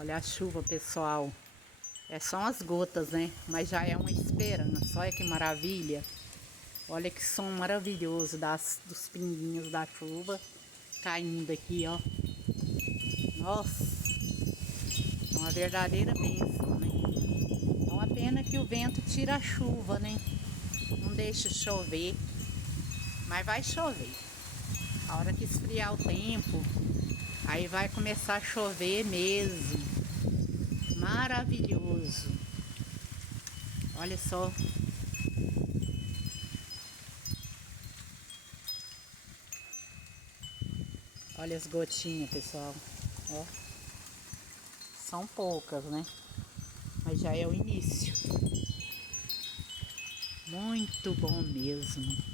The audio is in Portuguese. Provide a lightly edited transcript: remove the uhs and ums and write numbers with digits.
Olha a chuva, pessoal. É só umas gotas, né? Mas já é uma esperança. Olha que maravilha. Olha que som maravilhoso dos pinguinhos da chuva caindo aqui, ó. Nossa, é uma verdadeira bênção, né? É uma pena que o vento tira a chuva, né? Não deixa chover. Mas vai chover. A hora que esfriar o tempo, aí vai começar a chover mesmo. Maravilhoso. Olha só. Olha as gotinhas, pessoal. Ó. São poucas, né? Mas já é o início. Muito bom mesmo.